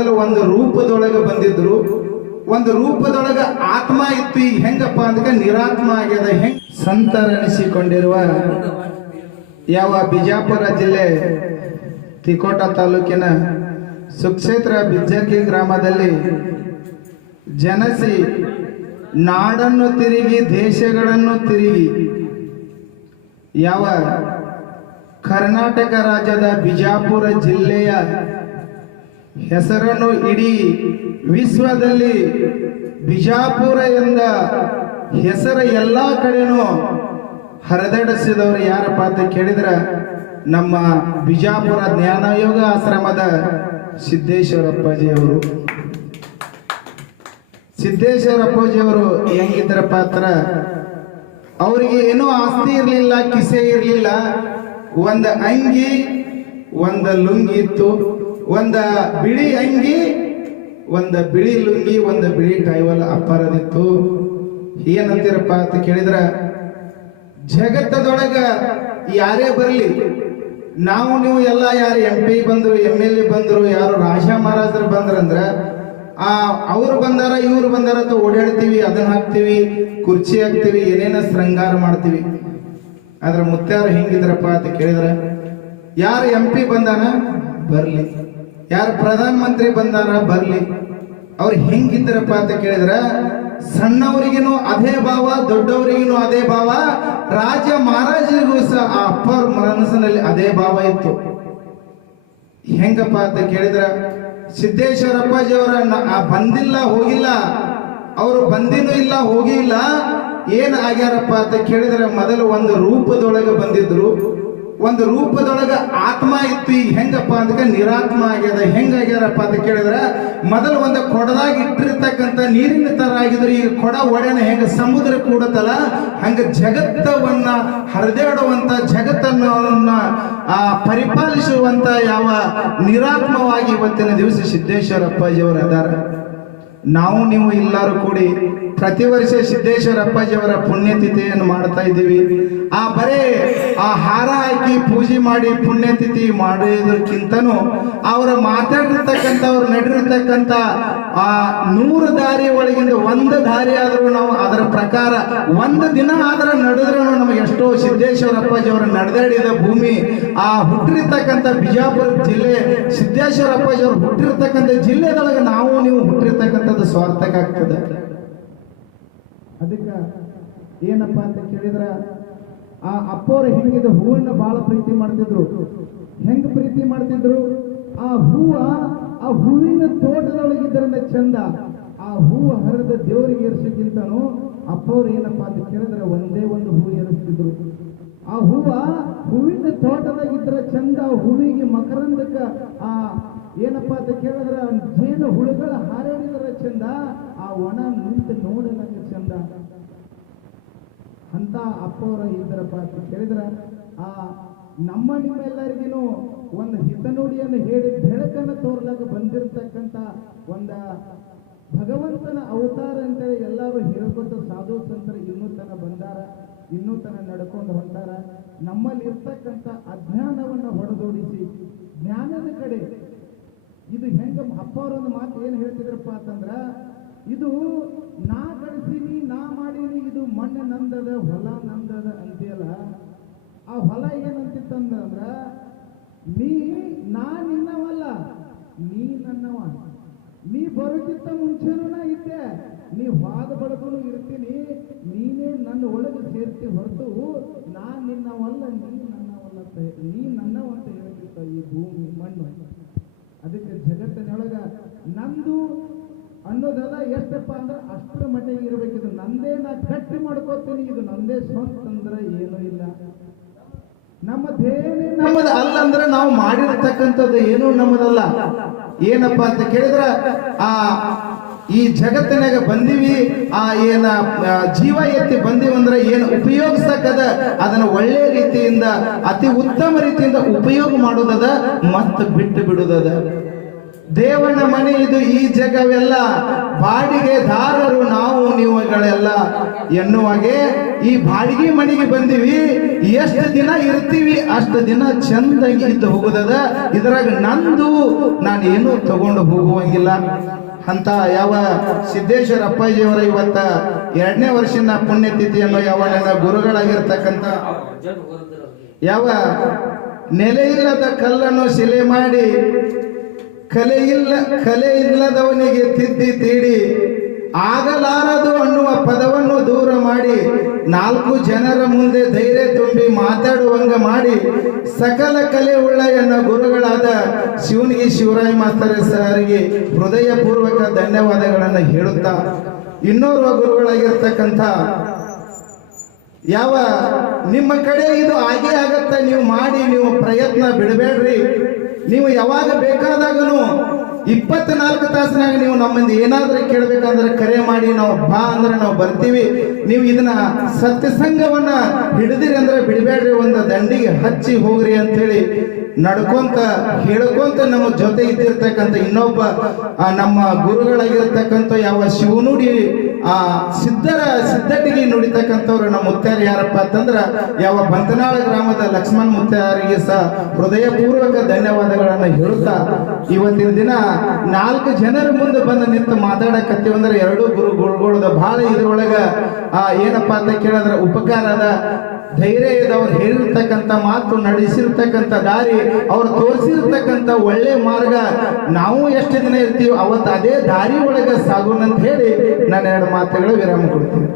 ಮೊದಲು ಒಂದು ರೂಪದೊಳಗೆ ಬಂದಿದ್ರು. ಒಂದು ರೂಪದೊಳಗ ಆತ್ಮ ಇತ್ತು, ಈಗ ಹೆಂಗಪ್ಪ ಅಂದ್ರೆ ನಿರಾತ್ಮ ಆಗ್ಯದ. ಹೆಂಗ್ ಸಂತರನಿಸಿಕೊಂಡಿರುವ ಯಾವ ಬಿಜಾಪುರ ಜಿಲ್ಲೆ ತಿಕೋಟ ತಾಲೂಕಿನ ಸುಕ್ಷೇತ್ರ ಬಿಜ್ಜರ್ಗಿ ಗ್ರಾಮದಲ್ಲಿ ಜನಸಿ ನಾಡನ್ನು ತಿರುಗಿ, ದೇಶಗಳನ್ನು ತಿರುಗಿ, ಯಾವ ಕರ್ನಾಟಕ ರಾಜ್ಯದ ಬಿಜಾಪುರ ಜಿಲ್ಲೆಯ ಹೆಸರನ್ನು ಇಡೀ ವಿಶ್ವದಲ್ಲಿ ಬಿಜಾಪುರ ಎಂದ ಹೆಸರು ಎಲ್ಲ ಕಡೆನೂ ಹರಿದಾಡಿಸಿದವರು ಯಾರಪ್ಪ ಅಂತ ಕೇಳಿದ್ರೆ ನಮ್ಮ ಬಿಜಾಪುರ ಜ್ಞಾನಯೋಗ ಆಶ್ರಮದ ಸಿದ್ದೇಶ್ವರಪ್ಪಾಜಿ ಅವರು. ಸಿದ್ದೇಶ್ವರಪ್ಪಾಜಿ ಅವರು ಹೆಂಗಿದ್ರ ಪಾತ್ರ? ಅವರಿಗೆ ಏನೂ ಆಸ್ತಿ ಇರಲಿಲ್ಲ, ಕಿಸೆ ಇರಲಿಲ್ಲ. ಒಂದು ಅಂಗಿ, ಒಂದು ಲುಂಗಿ ಇತ್ತು. ಒಂದ ಬಿಳಿ ಅಂಗಿ, ಒಂದ ಬಿಳಿ ಲುಂಗಿ, ಒಂದ ಬಿಳಿ ಟೈವಲ್ ಅಪ್ಪರದಿತ್ತು. ಏನಂತೀರಪ್ಪ ಅಂತ ಕೇಳಿದ್ರ, ಜಗತ್ತದೊಳಗ ಯಾರೇ ಬರಲಿ, ನಾವು ನೀವು ಎಲ್ಲ ಯಾರು ಎಂ ಪಿ ಬಂದ್ರು ಎಂ ಎಲ್ ಎ ಬಂದ್ರು, ಯಾರು ರಾಜ ಮಹಾರಾಜರು ಬಂದ್ರಂದ್ರ, ಆ ಅವ್ರು ಬಂದಾರ, ಇವ್ರು ಬಂದಾರ ಅಂತ ಓಡಾಡ್ತೀವಿ, ಅದನ್ನ ಹಾಕ್ತೀವಿ, ಕುರ್ಚಿ ಹಾಕ್ತೀವಿ, ಏನೇನ ಶೃಂಗಾರ ಮಾಡ್ತೀವಿ. ಆದ್ರೆ ಮುತ್ತಾರ ಹೆಂಗಿದ್ರಪ್ಪ ಅಂತ ಕೇಳಿದ್ರ, ಯಾರು ಎಂ ಪಿ ಬಂದಾನ? ಬರ್ಲಿ. ಯಾರು ಪ್ರಧಾನ ಮಂತ್ರಿ ಬಂದಾರ, ಬರ್ಲಿ. ಅವ್ರು ಹೆಂಗಿದ್ರಪ್ಪ ಅಂತ ಕೇಳಿದ್ರೆ, ಸಣ್ಣವರಿಗೇನು ಅದೇ ಭಾವ, ದೊಡ್ಡವರಿಗೇನು ಅದೇ ಭಾವ, ರಾಜ ಮಹಾರಾಜರಿಗೂ ಸಹ ಆ ಅಪ್ಪರ ಮನಸ್ಸಿನಲ್ಲಿ ಅದೇ ಭಾವ ಇತ್ತು. ಹೆಂಗಪ್ಪ ಅಂತ ಕೇಳಿದ್ರ ಸಿದ್ದೇಶ್ವರಪ್ಪಾಜಿ ಅವರ ಬಂದಿಲ್ಲ, ಹೋಗಿಲ್ಲ, ಅವರು ಬಂದಿನೂ ಇಲ್ಲ, ಹೋಗಿಲ್ಲ, ಏನ್ ಆಗ್ಯಾರಪ್ಪ ಅಂತ ಕೇಳಿದ್ರೆ, ಮೊದಲು ಒಂದು ರೂಪದೊಳಗೆ ಬಂದಿದ್ರು. ಒಂದು ರೂಪದೊಳಗ ಆತ್ಮ ಇತ್ತು ಈಗ ಹೆಂಗಪ್ಪ ಅಂದ್ರೆ ನಿರಾತ್ಮ ಆಗ್ಯದ. ಹೆಂಗ ಆಗ್ಯಾರಪ್ಪ ಅಂತ ಕೇಳಿದ್ರ, ಮೊದಲು ಒಂದು ಕೊಡದಾಗ ಇಟ್ಟಿರ್ತಕ್ಕಂಥ ನೀರಿನ ತರ ಆಗಿದ್ರೆ ಈಗ ಕೊಡ ಒಡೆನ ಹೆಂಗ ಸಮುದ್ರ ಕೂಡತಲ್ಲ, ಹಂಗ ಜಗತ್ತವನ್ನ ಹರಿದಾಡುವಂತ ಜಗತ್ತನ್ನ ಆ, ಪರಿಪಾಲಿಸುವಂತ ಯಾವ ನಿರಾತ್ಮವಾಗಿ ಇವತ್ತಿನ ದಿವಸ ಸಿದ್ದೇಶ್ವರ ಅಪ್ಪಾಜಿ ಅವರು ಅದಾರ. ನಾವು ನೀವು ಎಲ್ಲರೂ ಕೂಡಿ ಪ್ರತಿ ವರ್ಷ ಸಿದ್ದೇಶ್ವರ ಅಪ್ಪಾಜಿಯವರ ಪುಣ್ಯತಿಥಿಯನ್ನು ಮಾಡ್ತಾ ಇದ್ದೀವಿ. ಆ ಬರೇ ಆ ಹಾರ ಹಾಕಿ ಪೂಜೆ ಮಾಡಿ ಪುಣ್ಯತಿಥಿ ಮಾಡೋದಕ್ಕಿಂತನೂ ಅವರ ಮಾತಾಡಿರ್ತಕ್ಕಂಥ ಅವ್ರು ನಡೆದಿರ್ತಕ್ಕಂಥ ಆ ನೂರು ದಾರಿ ಒಳಗಿಂದ ಒಂದು ದಾರಿ ಆದರೂ ನಾವು ಅದರ ಪ್ರಕಾರ ಒಂದು ದಿನ ಆದ್ರೆ ನಡೆದ್ರೂ ನಮಗೆ ಎಷ್ಟೋ ಸಿದ್ದೇಶ್ವರ ಅಪ್ಪಾಜಿಯವರು ನಡೆದಾಡಿದ ಭೂಮಿ, ಆ ಹುಟ್ಟಿರ್ತಕ್ಕಂಥ ಬಿಜಾಪುರ ಜಿಲ್ಲೆ ಸಿದ್ದೇಶ್ವರ ಅಪ್ಪಾಜಿಯವರು ಹುಟ್ಟಿರ್ತಕ್ಕಂಥ ಜಿಲ್ಲೆದೊಳಗೆ ನಾವು ನೀವು ಹುಟ್ಟಿರ್ತಕ್ಕಂಥದ್ದು ಸ್ವಾರ್ಥಕ್ಕಾಗ್ತದೆ ಅದಕ್ಕೆ ಏನಪ್ಪ ಅಂತ ಕೇಳಿದ್ರ, ಆ ಅಪ್ಪವ್ರು ಹೆಂಗಿದ ಹೂವನ್ನ ಬಹಳ ಪ್ರೀತಿ ಮಾಡ್ತಿದ್ರು. ಹೆಂಗ್ ಪ್ರೀತಿ ಮಾಡ್ತಿದ್ರು? ಆ ಹೂವ, ಆ ಹೂವಿನ ತೋಟದೊಳಗಿದ್ರನ್ನ ಚಂದ, ಆ ಹೂವ ಹರಿದ ದೇವರಿಗೆ ಅಪ್ಪ ಅಪ್ಪವ್ರು ಏನಪ್ಪಾ ಅಂತ ಕೇಳಿದ್ರೆ ಒಂದೇ ಒಂದು ಹೂವು ಏರಿಸ್ತಿದ್ರು. ಆ ಹೂವ ಹೂವಿನ ತೋಟದಾಗಿದ್ರ ಚಂದ ಹೂವಿಗೆ ಮಕರಂದಕ್ಕ ಆ ಏನಪ್ಪಾ ಅಂತ ಕೇಳಿದ್ರ, ಜೇನು ಹುಳುಗಳ ಹಾರಾಡಿದ್ರ ಚಂದ, ಆ ಒಣ ನಿಂತು ನೋಡಲಕ್ಕ ಚಂದ. ಅಂತ ಅಪ್ಪವರ ಇದ್ರಪ್ಪ ಅಂತ ಕೇಳಿದ್ರ. ಆ ನಮ್ಮ ನಿಮ್ಮೆಲ್ಲರಿಗೂ ಒಂದು ಹಿತನುಡಿಯನ್ನು ಹೇಳಿ ಬೆಳಕನ್ನು ತೋರ್ಲಕ್ಕೆ ಬಂದಿರತಕ್ಕಂತ ಒಂದ ಭಗವಂತನ ಅವತಾರ ಅಂತೇಳಿ ಎಲ್ಲರೂ ಹೇಳ್ಕೊತ ಸಾಧು ಸಂತರು ಇನ್ನೂ ತನ ಬಂದಾರ, ಇನ್ನೂ ತನ ನಡ್ಕೊಂಡು ಹೊಂಟಾರ. ನಮ್ಮಲ್ಲಿ ಇರ್ತಕ್ಕಂಥ ಅಜ್ಞಾನವನ್ನ ಹೊಡೆದೋಡಿಸಿ ಇದು ಹೆಂಗ ಅಪ್ಪ ಅವರೊಂದು ಮಾತು ಏನು ಹೇಳ್ತಿದ್ರಪ್ಪ ಅಂತಂದ್ರ, ಇದು ನಾ ಗಳಿಸೀನಿ ನಾ ಮಾಡೀನಿ, ಇದು ಮಣ್ಣು ನಂದದ, ಹೊಲ ನಂದದ ಅಂತೀಯಲ್ಲ, ಆ ಹೊಲ ಏನಂತಿತ್ತಂದ್ರ ನೀ, ನಾ ನಿನ್ನವಲ್ಲ, ನೀ ನನ್ನವ. ನೀ ಬರೋಕ್ಕಿಂತ ಮುಂಚೆನೂ ನಾ ಇದ್ದೆ, ನೀ ವಾದ ಬಡಕನು ಇರ್ತೀನಿ, ನೀನೇ ನನ್ನ ಒಳಗೆ ಸೇರ್ತಿ ಹೊರತು, ನಾ ನಿನ್ನವಲ್ಲ, ನೀ ನನ್ನವಲ್ಲ ನೀ ನನ್ನವ ಅಂತ ಹೇಳ್ತಿತ್ತ ಈ ಭೂಮಿ, ಮಣ್ಣು. ಅದಕ್ಕೆ ಜಗತ್ತಿನೊಳಗ ನಂದು ಅನ್ನೋದೆಲ್ಲ ಎಷ್ಟಪ್ಪ ಅಂದ್ರೆ ಅಷ್ಟರ ಮಟ್ಟಿಗೆ ಇರ್ಬೇಕು. ಇದು ನಂದೇ ನಾ ಕಟ್ಟಿ ಮಾಡ್ಕೋತೀನಿ, ಇದು ನಂದೇ ಸ್ವಂತ ಅಂದ್ರೆ ಏನೂ ಇಲ್ಲ. ನಮ್ಮ ದೇವನೇ ನಮ್ಮದು ಅಲ್ಲ ಅಂದ್ರೆ ನಾವು ಮಾಡಿರ್ತಕ್ಕಂಥದ್ದು ಏನು ನಮ್ಮದಲ್ಲ. ಏನಪ್ಪಾ ಅಂತ ಕೇಳಿದ್ರ, ಆ ಈ ಜಗತ್ತಿನಾಗ ಬಂದಿವಿ, ಆ ಏನ ಜೀವ ಎತ್ತಿ ಬಂದಿವಿ ಅಂದ್ರೆ ಏನು ಉಪಯೋಗಿಸ್ತಕ್ಕದ ಅದನ್ನ ಒಳ್ಳೆ ರೀತಿಯಿಂದ, ಅತಿ ಉತ್ತಮ ರೀತಿಯಿಂದ ಉಪಯೋಗ ಮಾಡೋದದ, ಮತ್ತು ಬಿಟ್ಟು ಬಿಡುದದ. ದೇವನ ಮನೆ ಇದು ಈ ಜಗವೆಲ್ಲ. ಬಾಡಿಗೆದಾರರು ನಾವು, ನೀವುಗಳೆಲ್ಲ. ಎನ್ನುವಾಗೆ ಈ ಬಾಡಿಗೆ ಮನೆಗೆ ಬಂದಿವಿ. ಎಷ್ಟು ದಿನ ಇರ್ತೀವಿ, ಅಷ್ಟು ದಿನ ಚಂದಾಗಿ ಇದ್ದು ಹೋಗುದದ. ಇದ್ರಾಗ ನಂದು ನಾನು ಏನೂ ತಗೊಂಡು ಹೋಗುವಂಗಿಲ್ಲ. ಅಂತ ಯಾವ ಸಿದ್ದೇಶ್ವರ ಅಪ್ಪಾಜಿಯವರ ಇವತ್ತ ಎರಡನೇ ವರ್ಷದ ಪುಣ್ಯತಿಥಿಯನ್ನು ಯಾವ ನನ್ನ ಗುರುಗಳಾಗಿರ್ತಕ್ಕಂಥ ಯಾವ ನೆಲೆ ಇಲ್ಲದ ಕಲ್ಲನ್ನು ಶಿಲೆ ಮಾಡಿ ಕಲೆ ಇಲ್ಲ ಕಲೆ ಇಲ್ಲದವನಿಗೆ ತಿದ್ದಿ ತೀಡಿ ಆಗಲಾರದು ಅನ್ನುವ ಪದವನ್ನು ದೂರ ಮಾಡಿ ನಾಲ್ಕು ಜನರ ಮುಂದೆ ಧೈರ್ಯ ತುಂಬಿ ಮಾತಾಡುವಂಗ ಮಾಡಿ ಸಕಲ ಕಲೆ ಉಳ್ಳ ಎನ್ನ ಗುರುಗಳಾದ ಶಿವನಿಗೆ ಶಿವರಾಯ ಮಾಸ್ತರ ಸರಿಗೆ ಹೃದಯಪೂರ್ವಕ ಧನ್ಯವಾದಗಳನ್ನು ಹೇಳುತ್ತಾ ಇನ್ನೋರ್ವ ಗುರುಗಳಾಗಿರ್ತಕ್ಕಂಥ ಯಾವ ನಿಮ್ಮ ಕಡೆ ಇದು ಆಗೇ ಆಗತ್ತ, ನೀವು ಮಾಡಿ, ನೀವು ಪ್ರಯತ್ನ ಬಿಡಬೇಡ್ರಿ. ನೀವು ಯಾವಾಗ ಬೇಕಾದಾಗನು ಇಪ್ಪತ್ನಾಲ್ಕು ತಾಸಿನಾಗ ನೀವು ನಮ್ಮಿಂದ ಏನಾದ್ರೂ ಕೇಳಬೇಕಂದ್ರೆ ಕರೆ ಮಾಡಿ, ನಾವು ಬಾ ಅಂದ್ರೆ ನಾವು ಬರ್ತೀವಿ. ನೀವು ಇದನ್ನ ಸತ್ಯಸಂಗವನ್ನ ಹಿಡಿದಿರಿ ಅಂದ್ರೆ ಬಿಡಬೇಡ್ರಿ, ಒಂದು ದಂಡಿಗೆ ಹಚ್ಚಿ ಹೋಗ್ರಿ ಅಂತೇಳಿ ನಡ್ಕೊಂತ, ಹೇಳ್ಕೊಂತ ನಮ್ಮ ಜೊತೆ ಇದ್ದಿರ್ತಕ್ಕಂಥ ಇನ್ನೊಬ್ಬ ನಮ್ಮ ಗುರುಗಳಾಗಿರ್ತಕ್ಕಂಥ ಯಾವ ಶಿವನುಡಿ ಆ, ಸಿದ್ಧರ ಸಿದ್ಧಟಿಗೆ ನುಡಿತಕ್ಕಂಥವ್ರು ನಮ್ಮ ಮುತ್ಯಾರು ಯಾರಪ್ಪ ಅಂತಂದ್ರ ಯಾವ ಬಂತನಾಳ ಗ್ರಾಮದ ಲಕ್ಷ್ಮಣ್ ಮುತ್ಯಾರಿಗೆ ಸಹ ಹೃದಯಪೂರ್ವಕ ಧನ್ಯವಾದಗಳನ್ನ ಹೇಳುತ್ತಾ, ಇವತ್ತಿನ ದಿನ ನಾಲ್ಕು ಜನರ ಮುಂದೆ ಬಂದು ನಿಂತು ಮಾತಾಡಕತ್ತೀವಿ ಅಂದ್ರೆ ಎರಡು ಗುರು ಗುರುಗಳದ ಬಹಳ ಇದ್ರೊಳಗ, ಆ, ಏನಪ್ಪಾ ಅಂತ ಕೇಳಿದ್ರೆ ಉಪಕಾರ ಅದ. ಧೈರ್ಯ ಹೇಳಿರ್ತಕ್ಕಂಥ ಮಾತು ನಡೆಸಿರ್ತಕ್ಕಂಥ ದಾರಿ ಅವ್ರು ತೋರಿಸಿರ್ತಕ್ಕಂಥ ಒಳ್ಳೆ ಮಾರ್ಗ ನಾವು ಎಷ್ಟು ದಿನ ಇರ್ತೀವಿ ಅವತ್ತು ಅದೇ ದಾರಿ ಒಳಗೆ ಸಾಗೋಣ ಅಂತ ಹೇಳಿ ನಾನು ಎರಡು ಮಾತುಗಳು ವಿರಾಮ ಕೊಡ್ತೀನಿ.